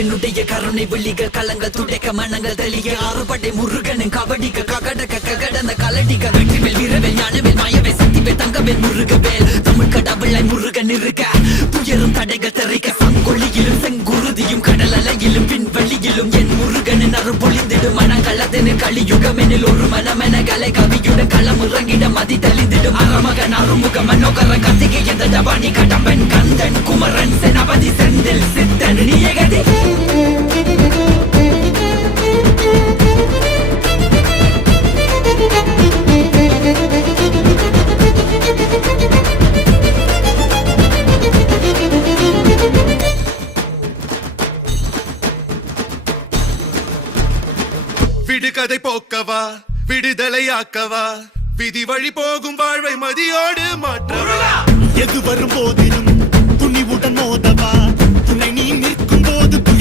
என்னுடைய கருணை வெள்ளிக கலங்கள் துடைக்க மனங்கள் தெளிய ஆறுபடை முருகனின் கபடிக்க ககடக்க ககடந்த கலடிக்க வெற்றிவேல் வீரவேல் ஞானவேல் மாயவே சக்திவேல் தங்கவேல் முருகவேல் தமிழ் கடவுளை முருகன் இருக்க துயரும் தடைகள் தெரிக்க சங்கொள்ளியிலும் செங்குருதியும் கடல் அலையிலும் பின்வழியிலும் என் முருகனின் அருள் பொழிந்திடும் மனங்களதெனு கலியுகமெனில் ஒரு மனமென கலை கவியுடன் களம் இறங்கிட மதி தெளிந்திடும் அறமகன் அருமுக மனோகர கத்திகை எந்த டபானி கடம்பன் கந்தன் குமரன் செனபதி செந்தில் சித்தன் நீயகதி விடுகதை போக்கவா விடுதலையாக்கவா விதி வழி போகும் வாழ்வை மதியோடு மாற்றவா எது வரும் போதிலும்